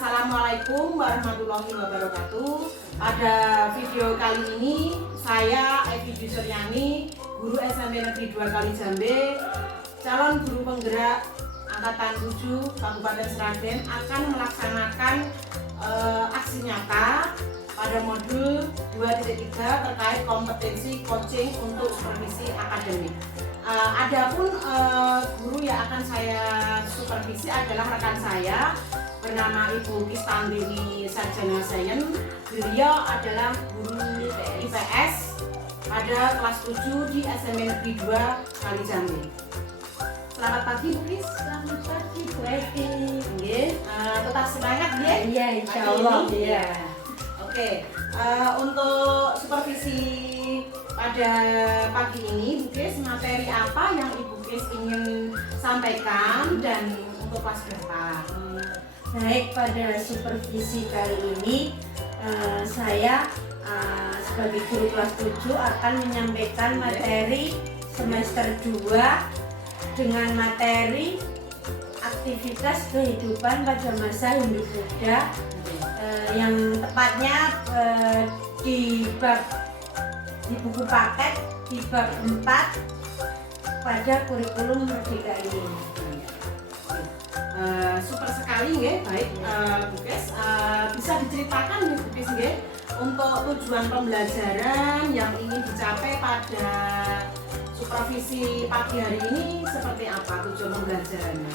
Assalamualaikum warahmatullahi wabarakatuh. Pada video kali ini saya Evi Suryani, guru SMP Negeri 2 Kalijambe, calon guru penggerak Angkatan 7 Kabupaten Sragen akan melaksanakan aksi nyata pada modul 2.3 terkait kompetensi coaching untuk supervisi akademik. Adapun guru yang akan saya supervisi adalah rekan saya bernama Ibu Kistandini Sarjana Sains. Beliau adalah guru IPS pada kelas 7 di SMP Negeri 2 Kalijambe. Selamat pagi Bu Kis. Selamat pagi Bu Evi. Tetap semangat ya? Iya, insya Allah. Iya. Oke, untuk supervisi pada pagi ini Bu Kis, materi apa yang Ibu Kis ingin sampaikan dan untuk kelas berapa? Baik, pada supervisi kali ini saya sebagai guru kelas 7 akan menyampaikan materi semester 2 dengan materi aktivitas kehidupan pada masa Hindu Buddha, yang tepatnya di buku paket di bab 4 pada kurikulum Merdeka ini. Super sekali nggih, baik Bu Kis, bisa diceritakan nih Bu Kis nggih untuk tujuan pembelajaran yang ingin dicapai pada supervisi pagi hari ini seperti apa tujuan pembelajarannya?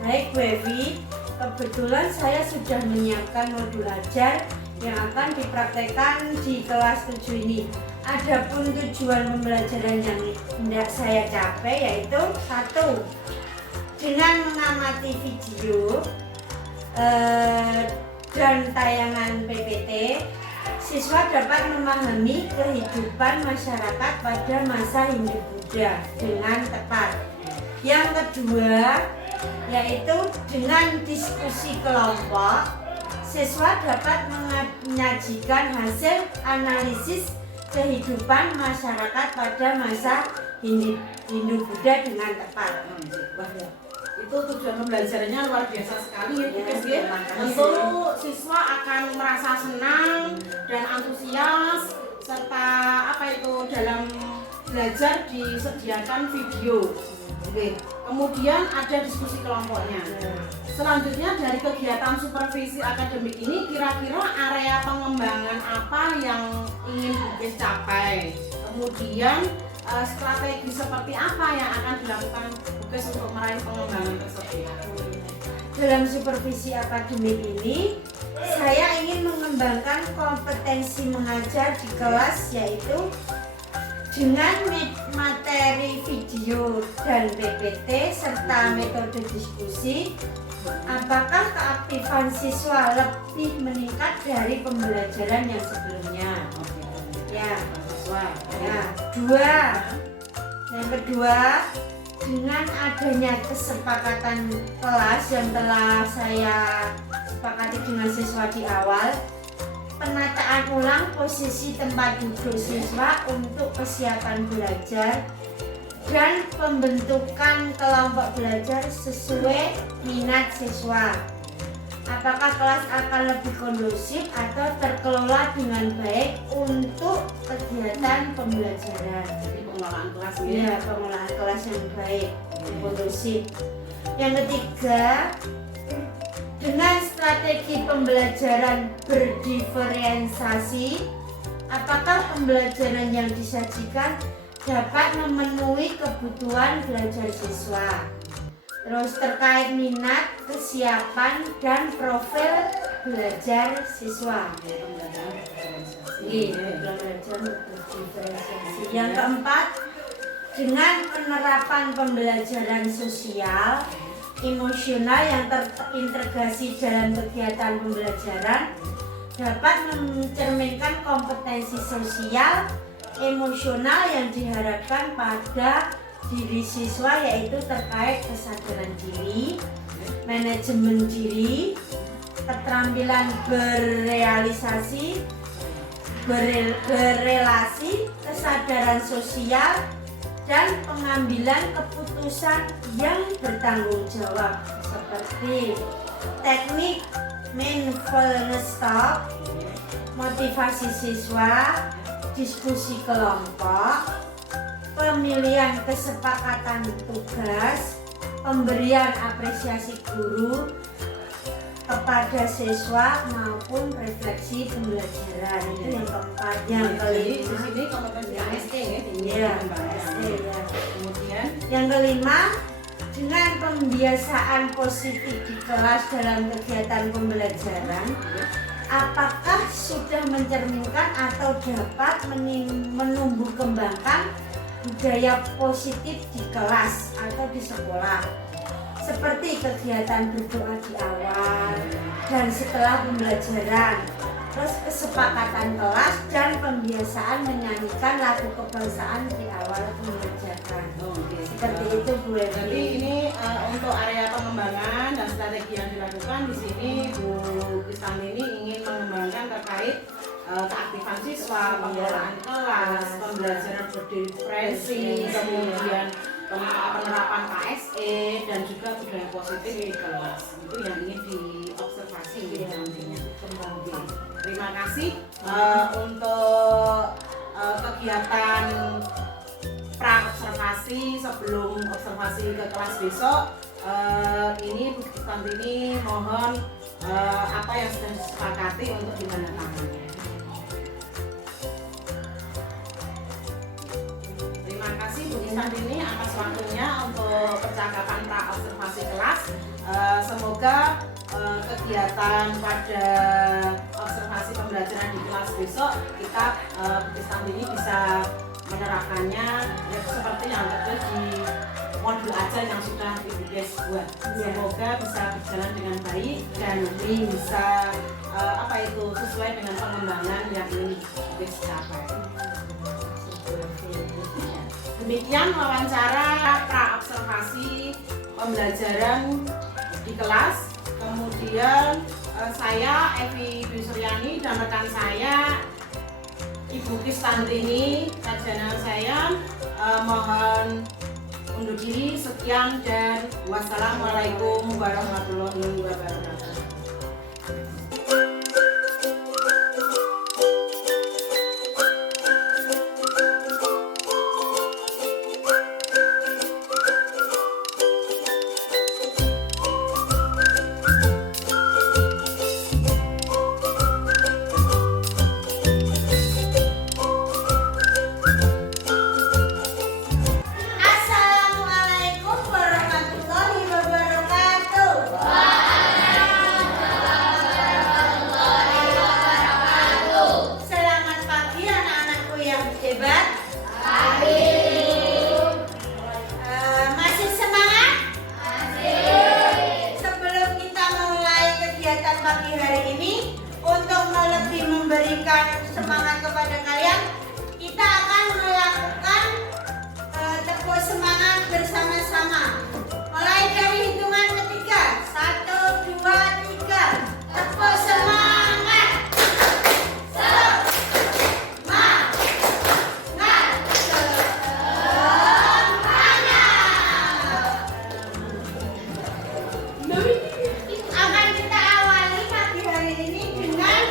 Baik Bu Evi, kebetulan saya sudah menyiapkan modul ajar yang akan dipraktekkan di kelas 7 ini. Adapun tujuan pembelajaran yang hendak saya capai yaitu 1. Dengan mengamati video dan tayangan PPT, siswa dapat memahami kehidupan masyarakat pada masa Hindu Buddha dengan tepat. Yang kedua, yaitu dengan diskusi kelompok, siswa dapat menyajikan hasil analisis kehidupan masyarakat pada masa Hindu Buddha dengan tepat. Wah ya, itu tujuan pembelajarannya luar biasa sekali ya Bu Kis ya. Tentu siswa akan merasa senang dan antusias serta dalam belajar disediakan video. Oke. Kemudian ada diskusi kelompoknya. Selanjutnya dari kegiatan supervisi akademik ini kira-kira area pengembangan apa yang ingin Bu Kis capai? Kemudian strategi seperti apa yang akan dilakukan Bu Kis untuk meraih pengembangan tersebut? dalam supervisi akademik ini, saya ingin mengembangkan kompetensi mengajar di kelas, yaitu dengan materi video dan PPT serta metode diskusi. Apakah keaktifan siswa lebih meningkat dari pembelajaran yang sebelumnya? Ya, ya. Yang kedua, dengan adanya kesepakatan kelas yang telah saya sepakati dengan siswa di awal, penataan ulang posisi tempat duduk siswa untuk kesiapan belajar dan pembentukan kelompok belajar sesuai minat siswa. Apakah kelas akan lebih kondusif atau terkelola dengan baik untuk kegiatan pembelajaran? Jadi pengelolaan kelas Ya, pengelolaan kelas yang baik, yang kondusif. Yang ketiga, dengan strategi pembelajaran berdiferensiasi, apakah pembelajaran yang disajikan dapat memenuhi kebutuhan belajar siswa? Terus terkait minat, kesiapan, dan profil belajar siswa. Yang keempat, dengan penerapan pembelajaran sosial, emosional yang terintegrasi dalam kegiatan pembelajaran dapat mencerminkan kompetensi sosial, emosional yang diharapkan pada diri siswa, yaitu terkait kesadaran diri, manajemen diri, keterampilan berrelasi, kesadaran sosial, dan pengambilan keputusan yang bertanggung jawab, seperti teknik mindfulness talk, motivasi siswa, diskusi kelompok, pemilihan kesepakatan tugas, pemberian apresiasi guru kepada siswa maupun refleksi pembelajaran. Itu yang keempat. Yang Jadi di kelima, sini kompetensi AST ya, ya, AST ya. Kemudian Yang kelima, dengan pembiasaan positif di kelas dalam kegiatan pembelajaran, apakah sudah mencerminkan atau dapat menumbuh kembangkan budaya positif di kelas atau di sekolah, seperti kegiatan berdoa di awal dan setelah pembelajaran, terus kesepakatan kelas dan pembiasaan menyanyikan lagu kebangsaan di awal pembelajaran. Seperti itu Bu Jadi Evi. ini untuk area pengembangan dan strategi yang dilakukan di sini Bu Kristanti ini ingin mengembangkan terkait keaktifan siswa, pengelolaan kelas, pembelajaran berdiskresi, kemudian penerapan KSE dan juga budaya positif di kelas. Itu yang ingin diobservasi nantinya. Oke. Terima kasih untuk kegiatan pra-observasi sebelum observasi ke kelas besok. Ini Bu Kristanti mohon apa yang sudah disepakati untuk ditandatangani. Terima kasih Bu Kristanti atas waktunya untuk percakapan pra-observasi kelas. Semoga kegiatan pada observasi pembelajaran di kelas besok kita Bu Kristanti bisa menerapkannya ya, seperti yang terjadi di modul ajar yang sudah Ibu Kes buat. Semoga bisa berjalan dengan baik dan bisa sesuai dengan pengembangan yang ingin Ibu Kes capai. Demikian wawancara pra-observasi pembelajaran di kelas. Kemudian saya Evi Dwi Suryani dan rekan saya Ibu Kristanti, sarjana saya, mohon undur diri. Sekian dan wassalamualaikum warahmatullahi wabarakatuh. Assalamualaikum warahmatullahi wabarakatuh. Selamat pagi anak-anakku yang hebat. Masih semangat? Sebelum kita memulai kegiatan pagi hari ini, untuk lebih memberikan semangat kepada kalian, kita akan melakukan tepuk semangat bersama-sama. Mulai dari hitungan ketiga. 1, 2, 3. Tepuk semangat. Semangat. Akan kita awali pagi hari ini dengan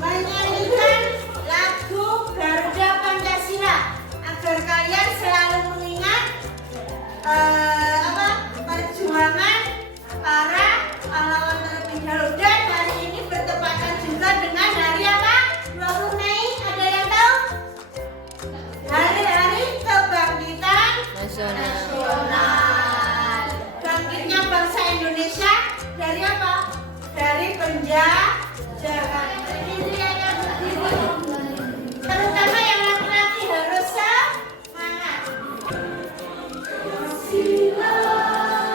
menyanyikan lagu Garuda Pancasila agar kalian selalu mengingat perjuangan para pahlawan terlebih dahulu. Dan hari ini bertepatan juga dengan hari apa? 20 Mei. Ada yang tahu? Hari-hari kebangkitan nasional. Bangkitnya bangsa Indonesia dari apa? Dari penjajahan. Ini ada berdiri. Terutama yang laki-laki harus semangat. Semangat.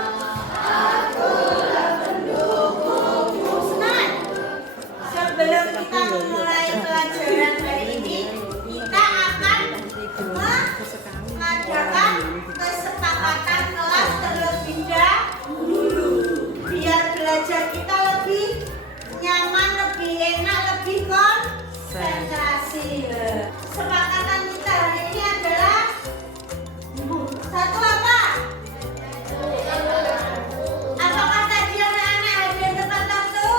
Sebelum kita memulai pelajaran hari ini, kita akan mengadakan kesepakatan kelas terlebih dahulu. Biar belajar kita lebih nyaman, lebih enak, lebih konsentrasi. Kesepakatan kita hari ini adalah satu apa? Apakah tadi anak-anak ada yang tepat waktu?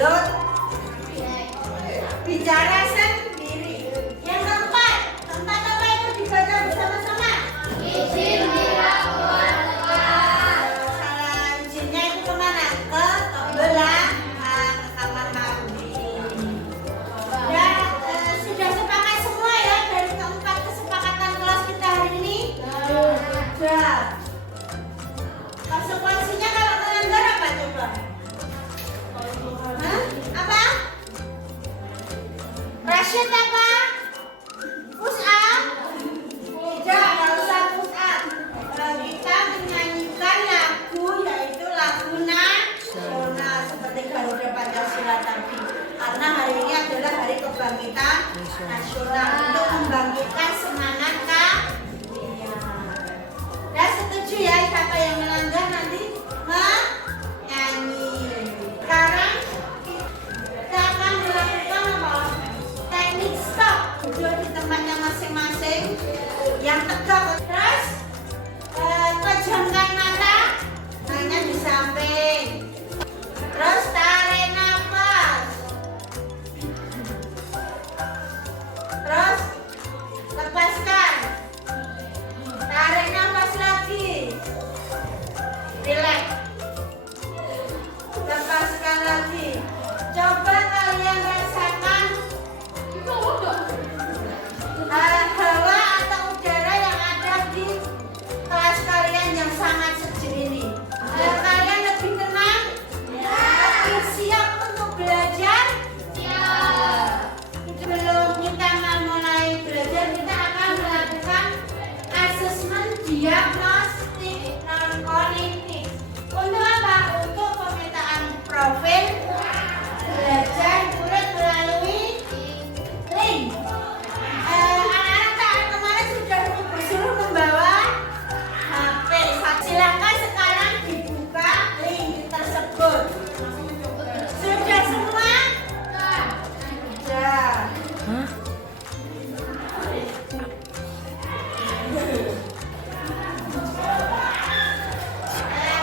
mulut, bicara sendiri. Yang keempat, tempat apa itu dibaca bersama-sama? Izin salah izinnya itu kemana? Ke belakang, ke kamar mandi. Dan sudah sepakat semua ya dari keempat kesepakatan kelas kita hari ini? Sudah. Konsekuensinya kalau melanggar apa coba? Hah? Apa? Rashid apa? Push up? Tidak, nggak usah push up. Kita menyanyikan lagu, yaitu lagu nasional seperti Garuda Pancasila tadi. Karena hari ini adalah hari kebangkitan nasional untuk membangkitkan semangat kalian. Dan setuju ya, siapa yang melanggar nanti menyanyi. Sekarang kita akan melakukan apa? Teknik stop. Duduk di tempatnya masing-masing yang tegak. Terus pejamkan mata, hanya di samping. Terus tarik nafas. Terus lepaskan. Tarik nafas lagi. Relax. Lepaskan lagi. Coba kalian rasakan hawa atau udara yang ada di kelas kalian yang sangat sejuk ini. Kalian lebih tenang? Lebih siap untuk belajar? Sebelum kita memulai belajar, kita akan melakukan asesmen diagnostik non-kognitif. Untuk apa? Untuk pemetaan profil belajar murid melalui link. Anak-anak saat kemarin sudah disuruh membawa HP. Silakan sekarang dibuka link tersebut. Sudah semua? Sudah.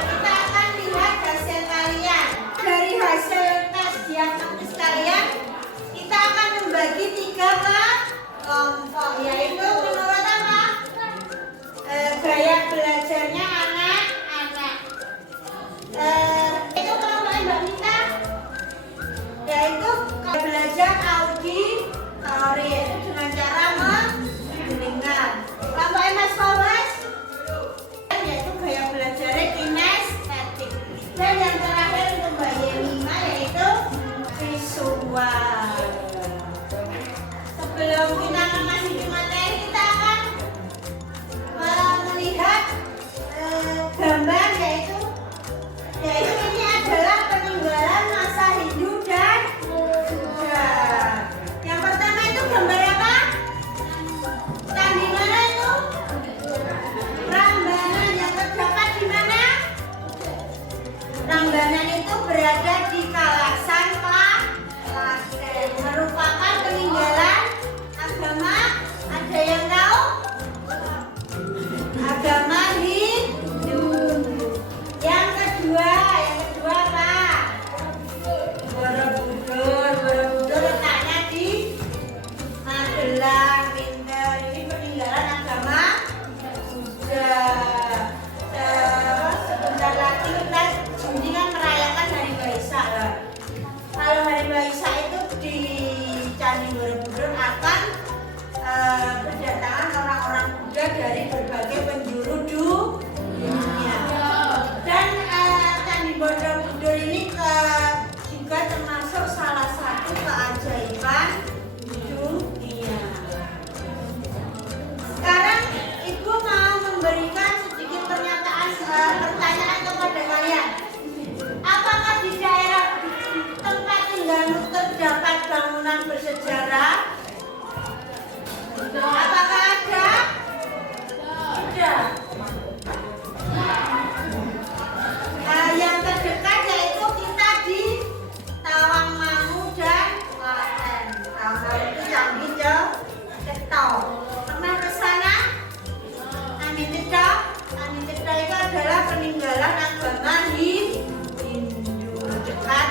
Kita akan lihat hasil kalian. Dari hasil tes diagnostis kalian, kita akan membagi 3 kelompok, yaitu menurut apa? Gaya belajarnya anak-anak. Itu kelompok Mbak Mita, yaitu belajar auditori, itu dengan cara mendengar. Kelompok Mas Fawaz, yaitu gaya belajarnya kinestetik. Dan yang terakhir untuk Mbak Yemima, yaitu visual. Sebelum kita memasuki materi, kita akan melihat gambar, yaitu ini adalah peninggalan masa Hindu dan Buddha. Yang pertama itu gambar apa? Candi mana itu? Prambanan. Yang terdapat di mana? Prambanan itu berada di Kalasan, Klaten, merupakan peninggalan agama. Ada yang tahu? Agama Hindu. Yang kedua apa? Borobudur. Borobudur letaknya di Magelang, Pinter. Ini peninggalan agama Buddha. Sebentar lagi kita junjungan merayakan Hari Waisak. Kalau Hari Waisak itu di Candi Borobudur akan berdatangan orang-orang Buddha dari berbagai penjuru dunia. Dan Candi Borobudur ini juga termasuk salah satu keajaiban dunia. Sekarang Ibu mau memberikan sedikit pertanyaan kepada kalian. Apakah di daerah tempat tinggalmu terdapat bangunan bersejarah? Apakah ada? Tidak. Yang terdekat yaitu kita di Tawangmangu dan Klaten. Tawangmangu itu Jambi Ceto. Pernah ke sana? Amitirta itu adalah peninggalan agama Hindu dekat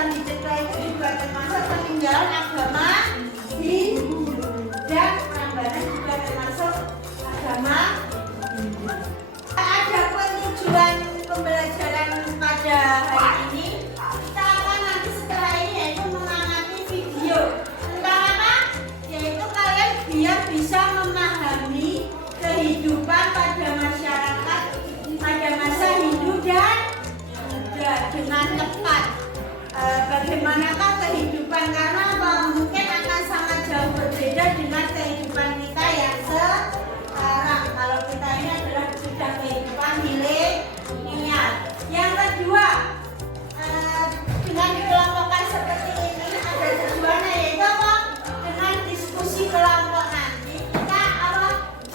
yang dicegah itu juga termasuk peninggalan agama Hindu, dan Prambanan juga termasuk agama Hindu. Adapun tujuan pembelajaran pada hari ini, kita akan nanti setelah ini yaitu mengamati video tentang apa? Yaitu kalian biar bisa memahami kehidupan pada masyarakat pada masa Hindu dan Buddha dengan tepat. Bagaimanakah kehidupan, karena mungkin akan sangat jauh berbeda dengan kehidupan kita yang sekarang. Kalau kita ini adalah sudah kehidupan milenial. Yang kedua, dengan dikelompokkan seperti ini ada tujuannya, yaitu apa? Dengan diskusi kelompok nanti kita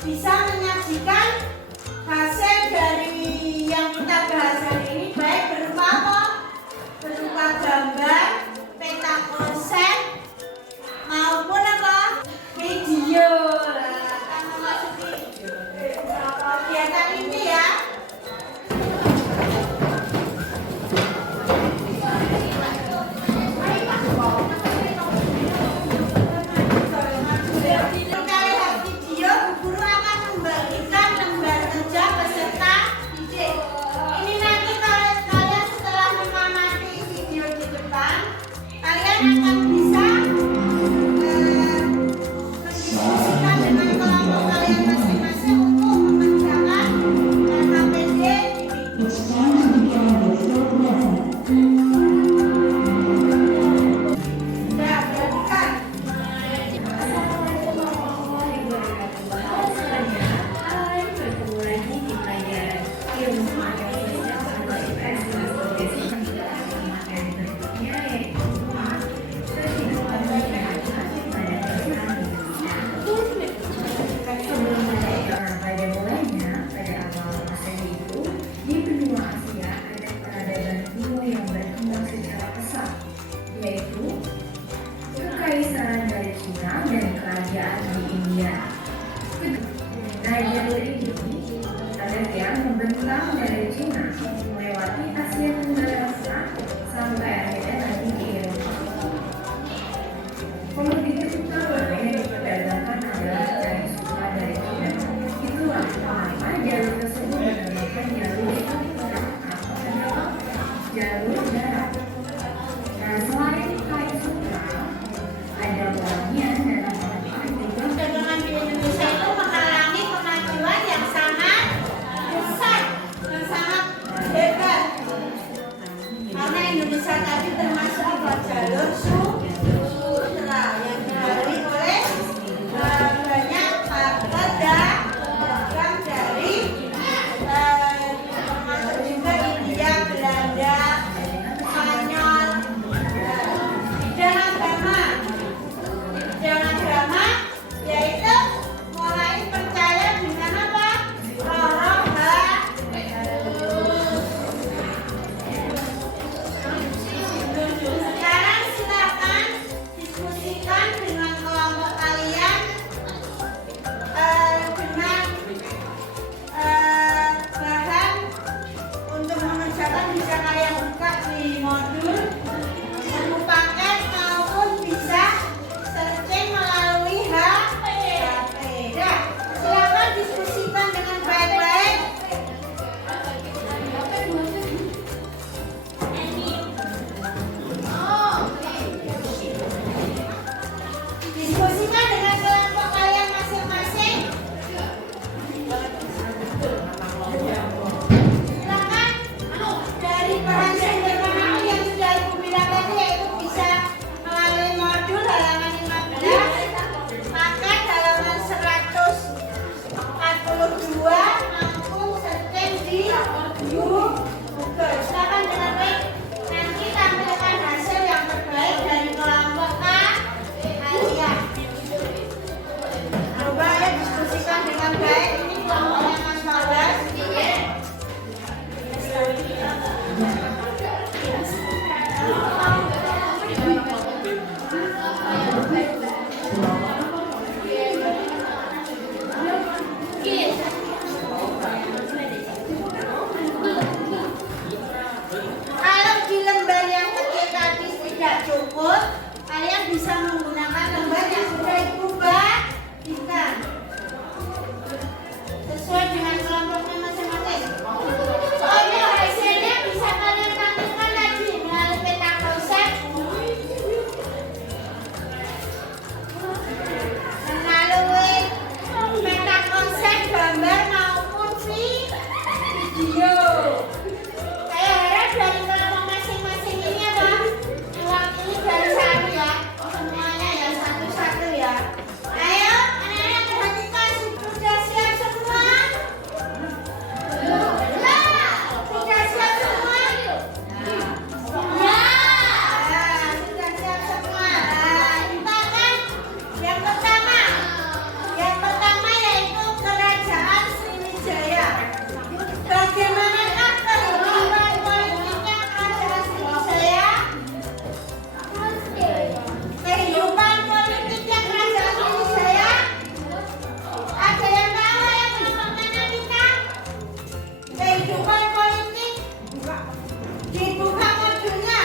bisa menyajikan hasil dari yang kita bahas hari ini, baik berupa apa? Berupa gambar, peta konsep, maupun apa? Video. Akan memasuki kegiatan ini ya. Akan bisa mendiskusikan dengan kelompok kalian masing-masing untuk mengerjakan KKPD sudah perhatikan. Hai, bertemu lagi di pelajaran ilmu materi dan materi berikutnya, yaitu pada mulanya, pada awal Masehi itu, di benua Asia ada peradaban kuno yang berkembang secara pesat, yaitu Kekaisaran dari Cina dan Kerajaan di India. Nah, jalur ini ada yang membentang dari Cina melewati Asia Tenggara sampai akhirnya nanti di Eropa. Komoditas utama yang diperdagangkan adalah dari sutra dari Cina. Itulah kenapa jalur tersebut dinamakan jalur sutra atau jalur darat. Nah, selain kain sutra, ada wangian dalam arti juga Perdagangan di Indonesia itu menghalangi kemajuan yang sangat besar, yang sangat hebat. Karena Indonesia tadi termasuk apa? Jalur sutra yang dilalui oleh banyak pedagang dari termasuk juga India, Belanda, Spanyol. Bidang agama yaitu mulai percaya dengan apa? Roh Sekarang silakan diskusikan dengan kelompok kalian dengan bahan untuk mengerjakan bisa kalian buka di modul menu paket maupun bisa searching melalui HP. Dah, silakan diskusikan dengan baik-baik. Diskusikan dengan kelompok kalian masing-masing. Silakan dari bahan sumber mana yang sudah Ibu bilang tadi, yaitu bisa melalui modul halaman 15, paket halaman 142 maupun searching di Google. Silakan dengan baik nanti tampilkan hasil yang terbaik dari kelompok kalian. Coba ya diskusikan dengan baik. Ini kelompoknya Mas Fawas. Kalau di lembar yang kecil tadi tidak cukup, kalian bisa menggunakan lembar yang sudah Ibu bagikan sesuai dengan kelompoknya masing-masing. Soalnya hasilnya bisa kalian tampilkan lagi melalui peta konsep gambar maupun video. Saya harap dari kelompok masing-masing ini apa? Mewakili dari saya ya. Semuanya ya satu-satu ya. Ayo anak-anak perhatikan, sudah siap semua? Ya. Sudah siap semua? Ya. Nah, sudah siap semua. Nah, kita akan yang pertama yaitu Kerajaan Sriwijaya. Bagaimanakah kehidupan politiknya Kerajaan Sriwijaya? Kehidupan politiknya Kerajaan Sriwijaya? Ada yang tahu yang kelompok mana kita? Kehidupan politik dibuka modulnya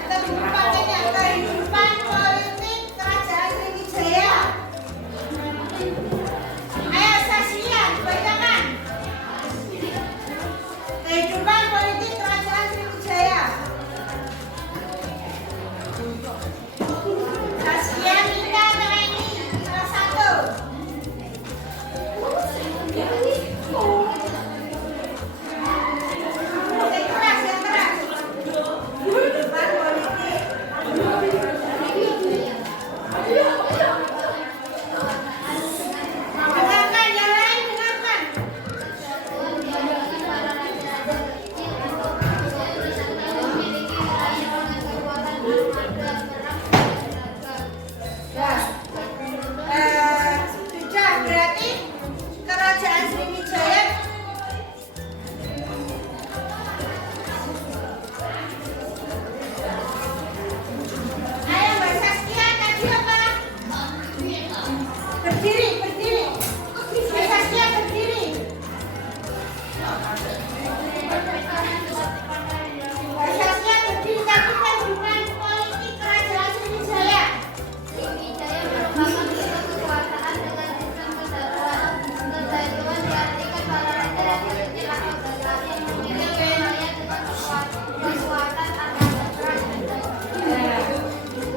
atau dibuka paketnya kehidupan politik Kerajaan Sriwijaya. Ayo Saskia, bacakan. Kehidupan politik Kerajaan Sriwijaya. Saskia, Nita, Teraini, salah satu. Yang keras. Kehidupan politik. Dengarkan, yang lain dengarkan. Sudah berarti Kerajaan Sriwijaya ayo Mbak Saskia tadi apa? Berdiri. Mbak Saskia berdiri. Mbak Saskia berdiri tapi kehidupan politik Kerajaan Sriwijaya. Sriwijaya merupakan sistem kekuasaan dengan sistem kedaulatan. Kedaulatan diartikan para raja dan pemimpin atau generasi yang memiliki wilayah dengan kekuasaan atas kerajaan.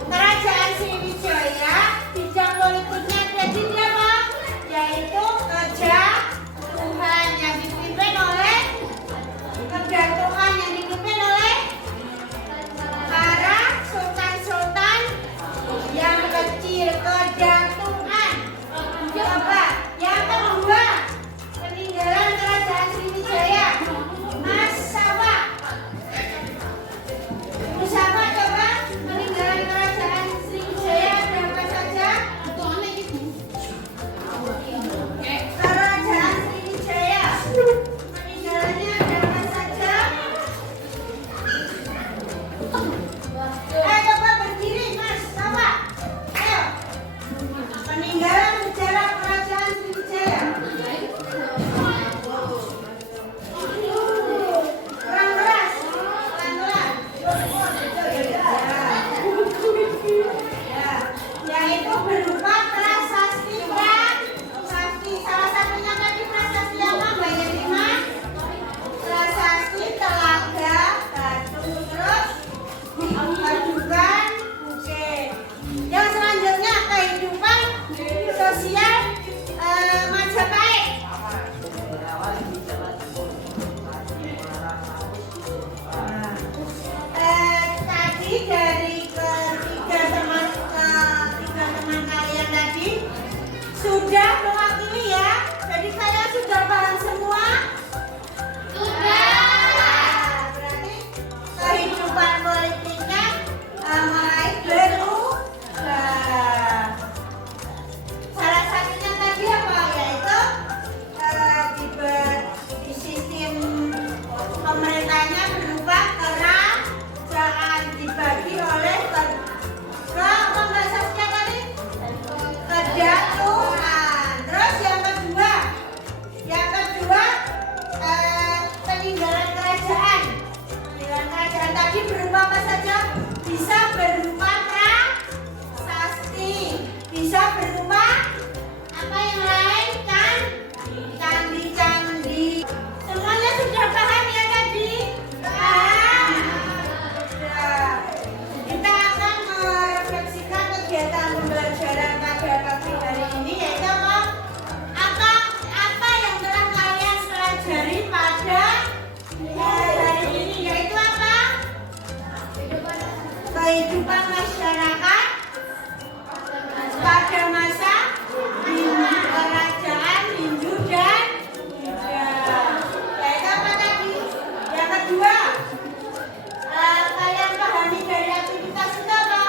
Kerajaan Sriwijaya bidang politiknya jadi apa? Yaitu kedaulatan yang dipimpin oleh para sultan-sultan yang kecil. Kedaulatan. Coba yang kedua, peninggalan Kerajaan Sriwijaya. Mas Sawa. Ibu Sawa, coba peninggalan Kerajaan Sriwijaya ada apa saja? Kerajaan Sriwijaya peninggalannya ada apa saja? Ayo coba berdiri Mas Sawa. Ayo. Peninggalan sejarah Kerajaan Sriwijaya. Kurang keras. Pelan-pelan. Ya, yaitu berupa prasasti. Salah satunya tadi prasasti apa Mbak Yelima? Prasasti Telaga Batu, terus kehidupan bukit. Yang selanjutnya kehidupan sosial Majapahit. Tadi dari ketiga teman kalian tadi sudah mewakili ya. Jadi kalian sudah paham semua? Sudah. Berarti kehidupan politiknya mulai berubah. Salah satunya tadi apa? Yaitu di sistem pemerintahnya berupa kerajaan dibagi oleh ke apa Mbak Saskia tadi? Kedaulatan. Terus yang kedua peninggalan kerajaan. Peninggalan kerajaan tadi berupa apa saja? bisa berupa prasasti, bisa berupa apa yang lain kan? Candi-candi. Semuanya sudah paham ya tadi? Paham. Sudah. Kita akan merefleksikan kegiatan pembelajaran pada pagi hari ini, yaitu apa yang telah kalian pelajari pada hari ini, yaitu apa? Kehidupan masyarakat pada masa kerajaan Hindu dan Buddha. Yaitu apa tadi? Yang kedua, kalian pahami dari aktivitas itu apa?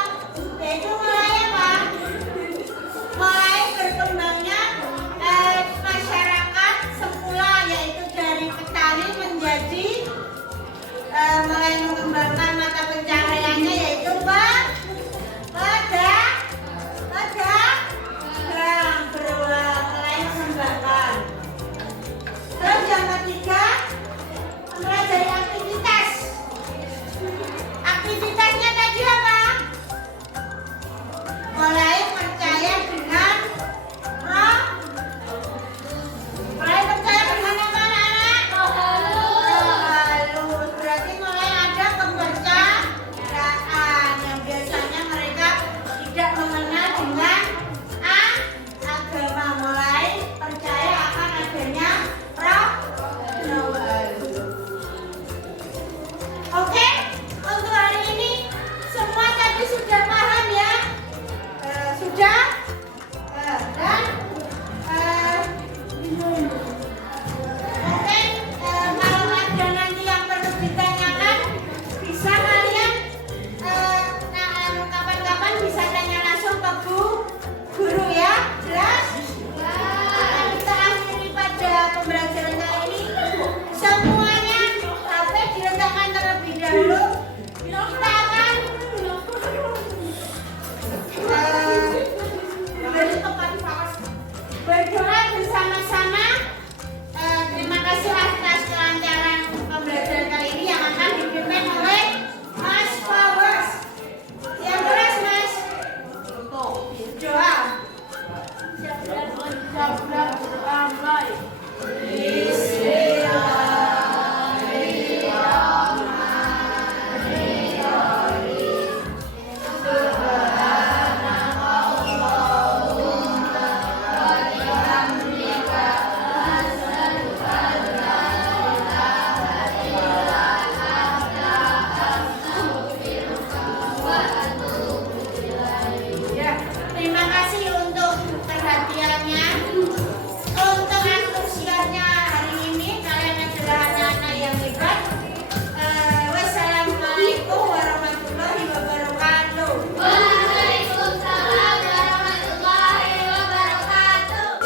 Yaitu mulai apa? Mulai berkembangnya masyarakat semula, yaitu dari petani menjadi mulai mengembangkan mata pencahariannya, yaitu berulang, mulai mengembangkan. Terus yang ketiga, mempelajari aktivitas. Aktivitasnya tadi apa? Mulai percaya dengan roh. Mulai percaya dengan apa, anak? Roh halus. Berarti mulai ada kepercayaan yang biasanya mereka tidak mengenal dengan agama. Mulai percaya akan adanya roh halus. Oke, untuk hari ini semua tadi sudah paham ya? Sudah? Dan oke, kalau ada nanti yang perlu ditanyakan, bisa kalian kapan-kapan bisa tanya langsung ke Bu Guru ya. Jelas? Kita akhiri pada pembelajaran kali ini. Semuanya HP diletakkan terlebih dahulu. Kita akan berdoa bersama-sama. Terima kasih atas kelancaran pembelajaran kali ini yang akan dipimpin oleh Mas Powers. Yang keras, Mas. Doa. Ya, terima kasih untuk perhatiannya, untuk antusiasnya hari ini. Kalian adalah anak-anak yang hebat. Wassalamualaikum warahmatullahi wabarakatuh. Waalaikumsalam warahmatullahi wabarakatuh.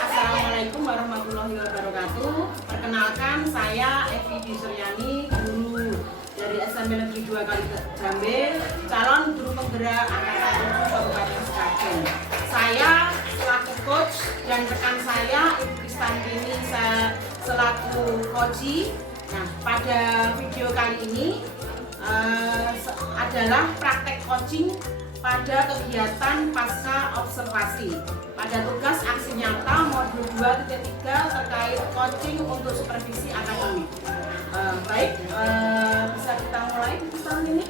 Assalamualaikum warahmatullahi wabarakatuh. Perkenalkan, saya Evi Suryani, guru dari SMP Negeri 2 Kali Jambe, calon guru penggerak angkatan 7 Kabupaten Sragen. Saya selaku coach dan rekan saya Ibu Kristantini selaku coach. Nah, pada video kali ini adalah praktek coaching pada kegiatan pasca observasi pada tugas aksi nyata modul 2.3 terkait coaching untuk supervisi akademik. Baik, bisa kita mulai tahun ini.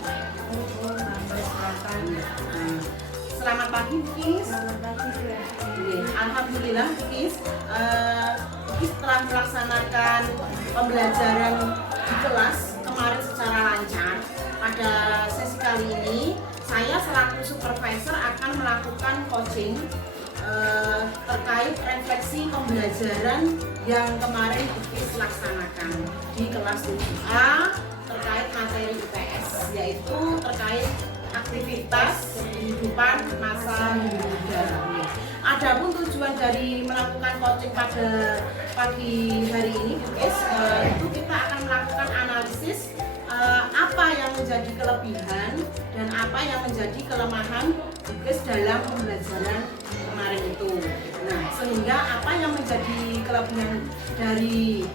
Selamat pagi, Kis. Alhamdulillah, Kis. Kis telah melaksanakan pembelajaran di kelas kemarin secara lancar. Pada sesi kali ini, saya selaku supervisor akan melakukan coaching terkait refleksi pembelajaran yang kemarin Kis laksanakan di kelas 7A terkait materi IPS, yaitu terkait aktivitas kehidupan masa muda. Adapun tujuan dari melakukan coaching pada pagi hari ini, guys, itu kita akan melakukan analisis apa yang menjadi kelebihan dan apa yang menjadi kelemahan Bukis dalam pembelajaran kemarin itu. Nah, sehingga apa yang menjadi kelebihan dari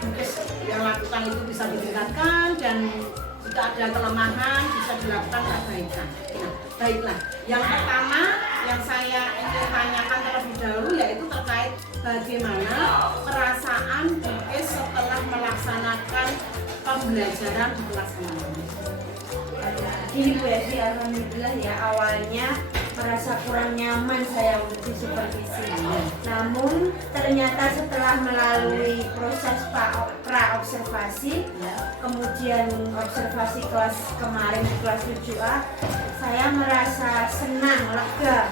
Bukis yang lakukan itu bisa ditingkatkan, dan jika ada kelemahan bisa dilakukan perbaikan. Nah, baiklah. Yang pertama yang saya ingin tanyakan terlebih dahulu yaitu terkait bagaimana perasaan Bukis setelah melaksanakan pembelajaran di kelas kemarin. Gini Bu Evi, alhamdulillah ya, awalnya merasa kurang nyaman saya untuk di supervisi. Namun ternyata setelah melalui proses pra-observasi, kemudian observasi kelas kemarin di kelas 7A, saya merasa senang, lega.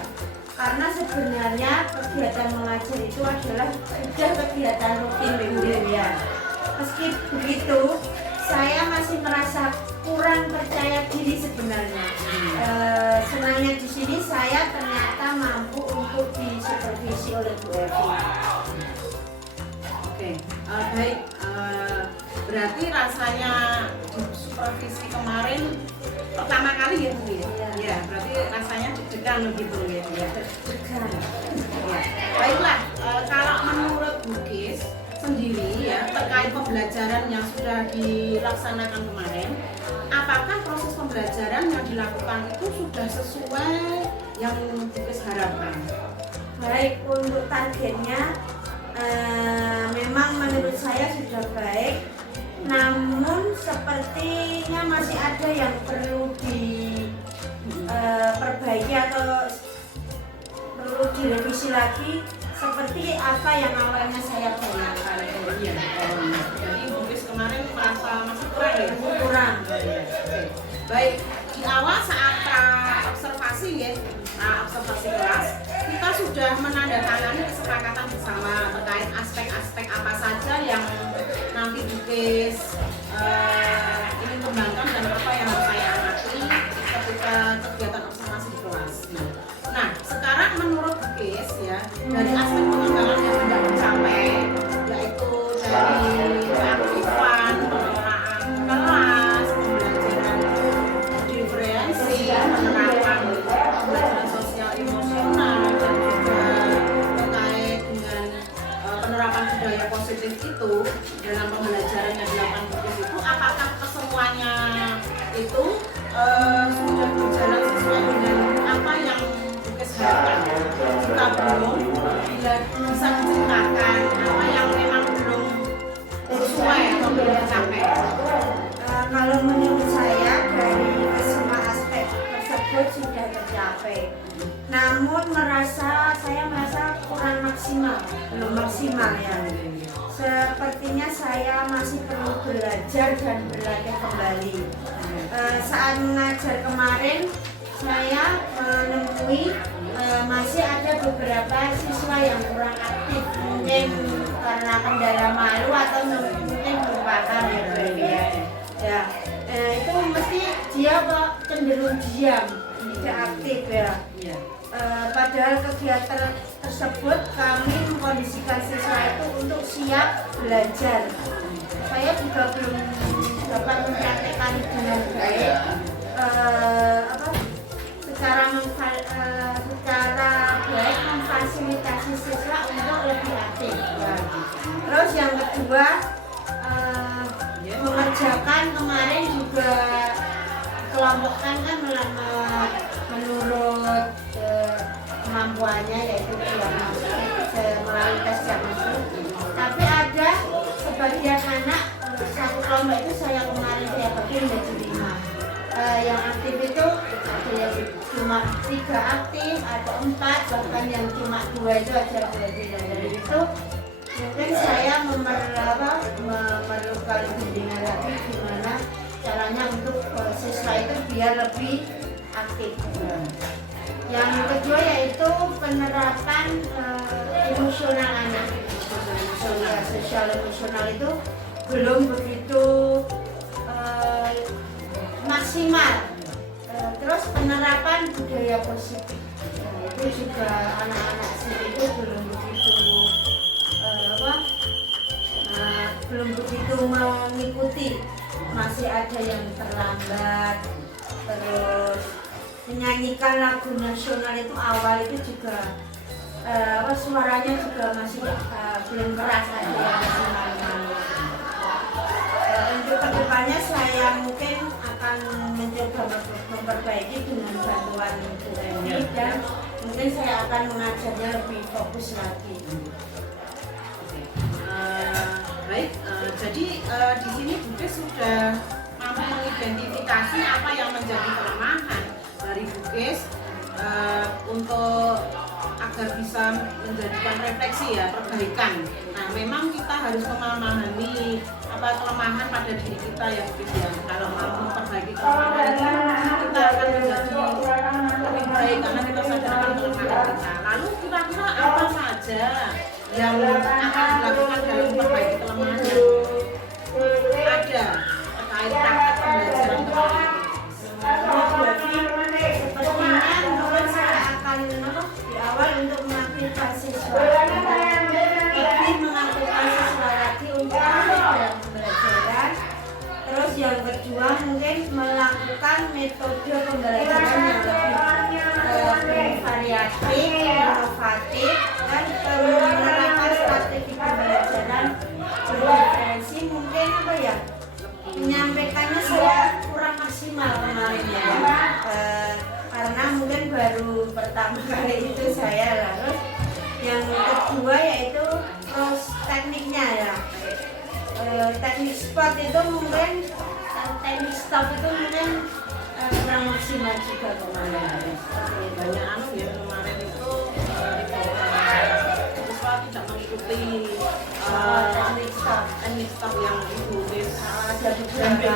Karena sebenarnya kegiatan mengajar itu adalah sudah kegiatan rutin Bu ya. Meski begitu, saya masih merasa kurang percaya diri sebenarnya. Senangnya di sini saya ternyata mampu untuk disupervisi oleh Bu Evi. Oke, baik. Berarti rasanya di supervisi kemarin pertama kali ya Bu ya? Ya, berarti rasanya deg-degan begitu ya? Ya. Deg-degan. Ya. Baiklah, kalau menurut Bukis sendiri ya terkait pembelajaran yang sudah dilaksanakan kemarin, apakah proses pembelajaran yang dilakukan itu sudah sesuai yang Bukis harapkan? Baik, untuk targetnya memang menurut saya sudah baik, namun sepertinya masih ada yang perlu diperbaiki atau perlu direvisi lagi, seperti apa yang awalnya saya bayangkan. Iya. Jadi Bukis kemarin merasa masih kurang ya? Kurang. Baik, di awal saat observasi ya, observasi kelas, kita sudah menandatangani kesepakatan bersama terkait aspek-aspek apa saja yang nanti Bukis ingin kembangkan dan apa yang harus saya amati ketika kegiatan observasi di kelas. Nah, sekarang menurut Bukis ya, dari aspek pengembangan yang sudah dicapai, yaitu dari keaktifan, pengelolaan kelas, pembelajaran diferensi, penerapan pembelajaran sosial emosional, dan juga terkait dengan penerapan budaya positif itu dalam pembelajaran yang dilakukan Bukis itu, apakah kesemuanya itu sudah berjalan sesuai dengan apa yang Bukis harapkan? Jika belum, bila bisa diceritakan apa yang memang belum sesuai atau belum tercapai? Kalau menurut saya dari semua aspek tersebut sudah tercapai. Namun saya merasa kurang maksimal, belum maksimal ya. Sepertinya saya masih perlu belajar dan berlatih kembali. Saat mengajar kemarin saya menemui masih ada beberapa siswa yang kurang aktif, mungkin karena kendala malu atau mungkin melupakan ya. Ya, itu mesti dia kok cenderung diam, tidak aktif ya. Padahal kegiatan tersebut kami mengkondisikan siswa itu untuk siap belajar. Saya juga belum dapat mempraktekkan dengan baik secara baik memfasilitasi siswa untuk lebih aktif. Terus yang kedua, mengerjakan kemarin juga kelompokkan kan menurut kemampuannya, yaitu melalui tes diagnostik. Tapi ada sebagian anak, satu kelompok itu saya kemarin saya bagi menjadi 5. Yang aktif itu ada yang cuma 3 aktif, ada 4, bahkan yang cuma 2 itu aja berarti. Dari itu mungkin saya memerlukan bimbingan lagi gimana caranya untuk siswa itu biar lebih aktif. Yang kedua yaitu penerapan emosional anak. Sosial emosional itu belum begitu maksimal. Terus penerapan budaya positif, itu juga anak-anak sini itu belum begitu mengikuti masih ada yang terlambat, terus menyanyikan lagu nasional itu awal itu juga suaranya juga masih belum keras, ada yang masih malu-malu. Untuk kedepannya saya mungkin akan mencoba memperbaiki dengan bantuan Bu Evi, dan mungkin saya akan mengajarnya lebih fokus lagi. Baik, jadi di sini Bukis sudah mampu mengidentifikasi apa yang menjadi kelemahan dari Bukis untuk agar bisa menjadikan refleksi ya, perbaikan. Nah, memang kita harus memahami apa kelemahan pada diri kita ya Bukis ya. Kalau mau memperbaiki kelemahan kita akan menjadi lebih baik karena kita sadar akan kelemahan kita. Lalu kira-kira apa saja yang akan dilakukan dalam memperbaiki kelemahan yang ada terkait praktek pembelajaran kemarin? Sepertinya mungkin saya akan di awal untuk mengaktifkan siswa, lebih mengaktifkan siswa lagi untuk aktif dalam pembelajaran. Terus yang kedua mungkin melakukan metode pembelajaran yang lebih variatif, inovatif, dan menerapkan strategi pembelajaran berdiferensi. Mungkin apa ya, menyampaikannya saya kurang maksimal kemarin ya, karena mungkin baru pertama kali itu saya. Lalu yang kedua yaitu terus tekniknya ya, teknik spot itu mungkin, teknik stop itu mungkin kurang maksimal juga kemarin. Banyak ya kemarin itu siswa tidak mengikuti teknik stop yang ditulis Ada beberapa,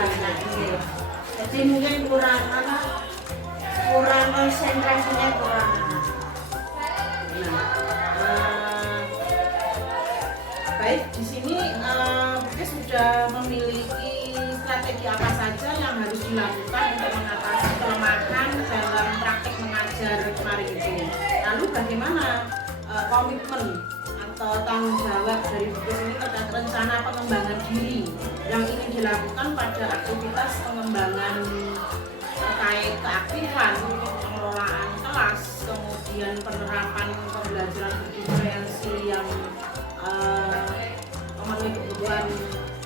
jadi mungkin kurang konsentrasinya kurang. Baik, di sini Bukis sudah memiliki strategi apa saja yang harus dilakukan untuk mengatasi kelemahan dalam praktik mengajar kemarin itu. Lalu bagaimana komitmen atau tanggung jawab dari Bukis ini terkait rencana pengembangan diri yang ingin dilakukan pada aktivitas pengembangan terkait keaktifan, pengelolaan kelas, kemudian penerapan pembelajaran berdiferensi yang memenuhi kebutuhan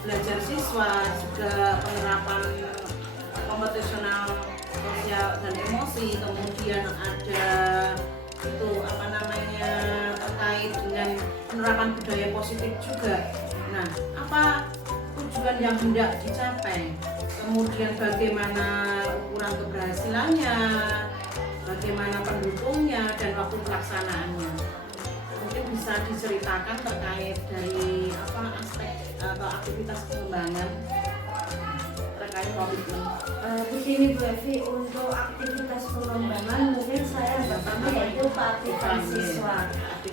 belajar siswa, juga penerapan komputasional sosial dan emosi, kemudian ada itu apa namanya terkait dengan penerapan budaya positif juga. Nah, apa tujuan yang hendak dicapai, kemudian bagaimana ukuran keberhasilannya, bagaimana pendukungnya, dan waktu pelaksanaannya. Mungkin bisa diceritakan terkait dari apa aspek atau aktivitas pengembangan terkait komitmen. Begini Bu Evi, untuk aktivitas pengembangan mungkin saya yang pertama yaitu keaktifan siswa,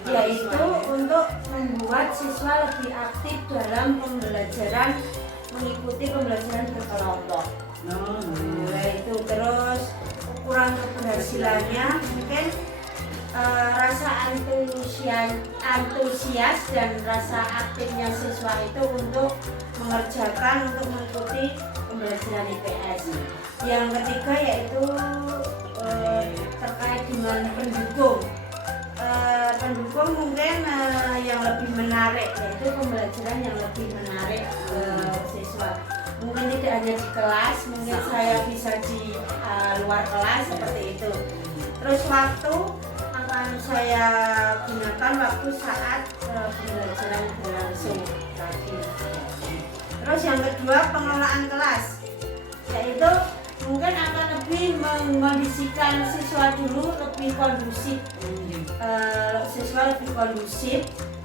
yaitu untuk membuat siswa lebih aktif dalam pembelajaran, mengikuti pembelajaran berkelompok. Itu terus ukuran keberhasilannya mungkin rasa antusias dan rasa aktifnya siswa itu untuk mengerjakan, untuk mengikuti pembelajaran IPS. Yang ketiga yaitu terkait dengan pendukung. Pendukung mungkin yang lebih menarik, yaitu pembelajaran yang lebih menarik siswa. Mungkin tidak hanya di kelas, mungkin saya bisa di luar kelas seperti itu. Terus waktu akan saya gunakan waktu saat pembelajaran berlangsung tadi. Terus yang kedua pengelolaan kelas, yaitu mungkin akan lebih mengkondisikan siswa dulu lebih kondusif, siswa lebih kondusif.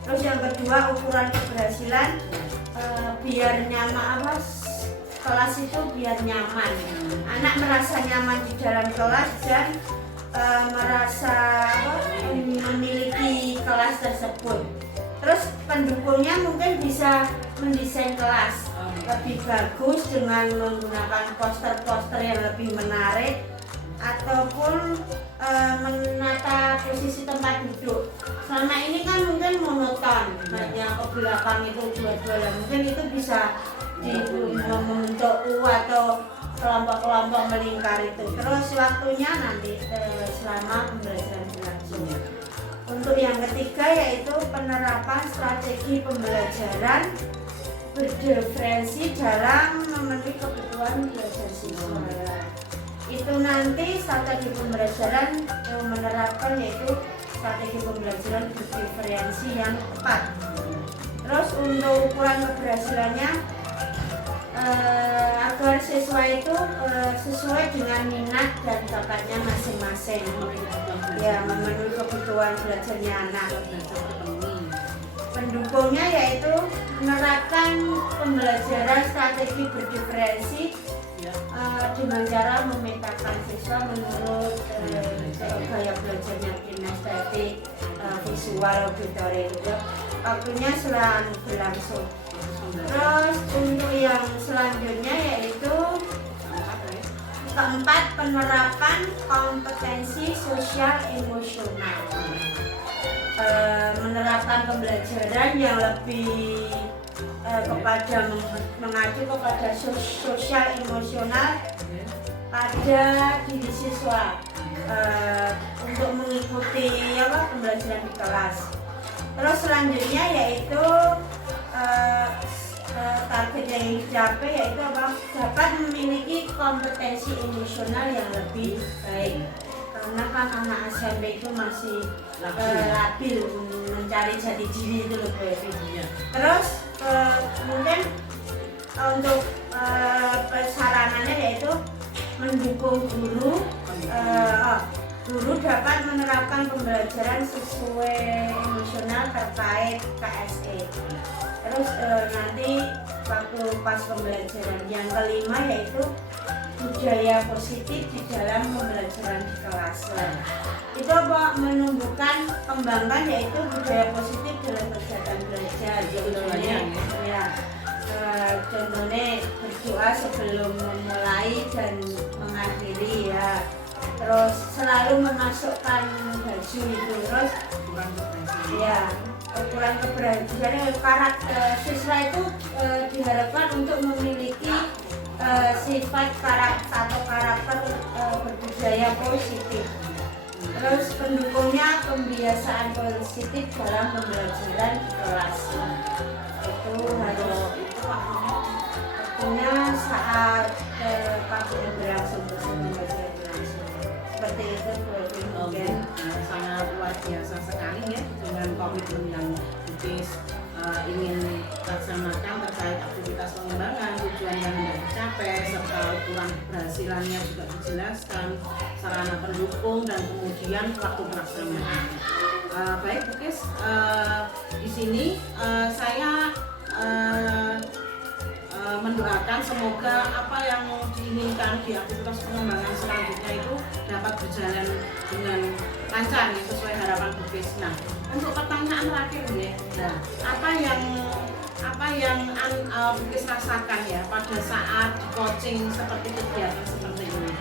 Terus yang kedua ukuran keberhasilan, biar nyaman kelas itu biar nyaman, anak merasa nyaman di dalam kelas dan merasa memiliki kelas tersebut. Terus pendukungnya mungkin bisa mendesain kelas lebih bagus dengan menggunakan poster-poster yang lebih menarik, ataupun menata posisi tempat duduk. Selama ini kan mungkin monoton, hanya ke belakang itu dua-dua, mungkin itu bisa membentuk U atau kelompok-kelompok melingkar itu. Terus waktunya nanti selama pembelajaran berlangsung. Untuk yang ketiga yaitu penerapan strategi pembelajaran berdiferensi dalam memenuhi kebutuhan belajar siswa. Itu nanti strategi pembelajaran yang menerapkan yaitu strategi pembelajaran berdiferensi yang tepat. Terus untuk ukuran keberhasilannya agar siswa itu sesuai dengan minat dan bakatnya masing-masing, ya memenuhi kebutuhan belajarnya anak. Pendukungnya yaitu menerapkan pembelajaran strategi berdiferensi dengan cara memetakan siswa menurut gaya belajarnya kinestetik, visual, auditory. Waktunya selalu berlangsung. Terus untuk yang selanjutnya yaitu keempat, penerapan kompetensi sosial emosional. Menerapkan pembelajaran yang lebih kepada mengacu kepada sosial emosional pada diri siswa untuk mengikuti pembelajaran di kelas. Terus selanjutnya yaitu target yang dicapai yaitu dapat memiliki kompetensi emosional yang lebih baik, karena kan anak SMP itu masih labil mencari jati diri itu loh Bu Evi. Terus mungkin untuk saranannya yaitu mendukung guru. Guru dapat menerapkan pembelajaran sesuai emosional terkait KSE. Terus nanti waktu pas pembelajaran yang kelima yaitu budaya positif di dalam pembelajaran di kelas. Itu menumbuhkan kembangkan yaitu budaya positif dalam kegiatan belajar. Contohnya berdoa sebelum memulai dan mengakhiri ya. Terus selalu memasukkan baju itu. Terus ukuran keberhasilan karakter siswa itu diharapkan untuk memiliki sifat karakter berbudaya positif. Terus pendukungnya pembiasaan positif dalam pembelajaran di kelas. Itu harus waktunya saat waktunya berlangsung pembelajaran berlangsung. Seperti itu mungkin. Sangat luar biasa sekali ya dengan komitmen yang Bukis ingin laksanakan terkait aktivitas pengembangan, tujuan yang hendak dicapai, serta ukuran keberhasilannya juga dijelaskan, sarana pendukung dan kemudian waktu pelaksanaan. Baik Bukis, di sini saya mendoakan semoga apa yang diinginkan di aktivitas pengembangan selanjutnya itu dapat berjalan dengan lancar ya, sesuai harapan Bukis. Nah, untuk pertanyaan terakhir ya, apa yang Bukis rasakan ya pada saat di coaching seperti kegiatan seperti ini?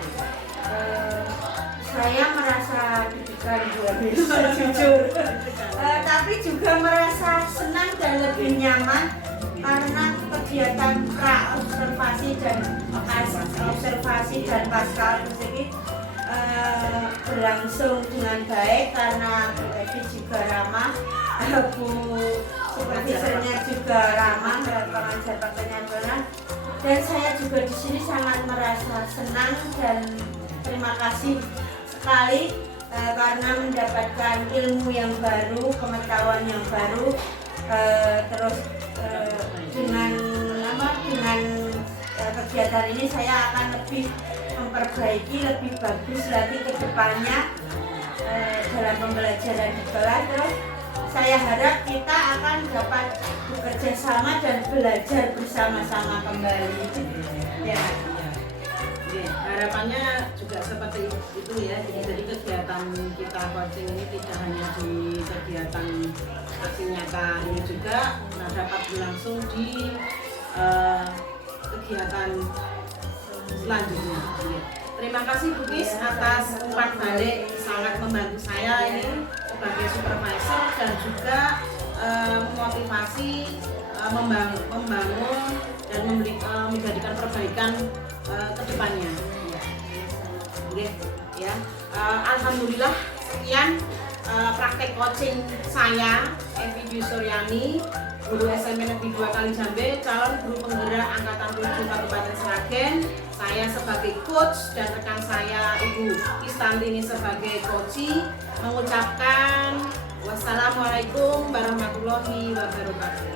Saya merasa deg-degan jujur, tapi juga merasa senang dan lebih nyaman karena kegiatan observasi dan pasca ini berlangsung dengan baik karena Bu Evi juga ramah, Bu supervisornya juga ramah, pengajar pakainya dan saya juga di sini sangat merasa senang dan terima kasih sekali karena mendapatkan ilmu yang baru, pengetahuan yang baru, terus dengan kegiatan ini saya akan lebih memperbaiki, lebih bagus lagi ke depannya dalam pembelajaran di kelas. Terus saya harap kita akan dapat bekerja sama dan belajar bersama-sama kembali. Ya. Harapannya juga seperti itu ya. Jadi kegiatan kita coaching ini tidak hanya di kegiatan aksi nyata ini juga, dapat berlangsung di kegiatan selanjutnya. Terima kasih Bukis atas umpan balik sangat membantu saya ini sebagai supervisor dan juga memotivasi membangun dan memberikan berikan ke depannya. Oke, ya. Alhamdulillah sekian praktek coaching saya Evi Suryani, guru SMP Negeri 2 Kalijambe, calon guru penggerak angkatan 7 Kabupaten Sragen. Saya sebagai coach dan rekan saya Ibu Istantini sebagai coach mengucapkan wassalamualaikum warahmatullahi wabarakatuh.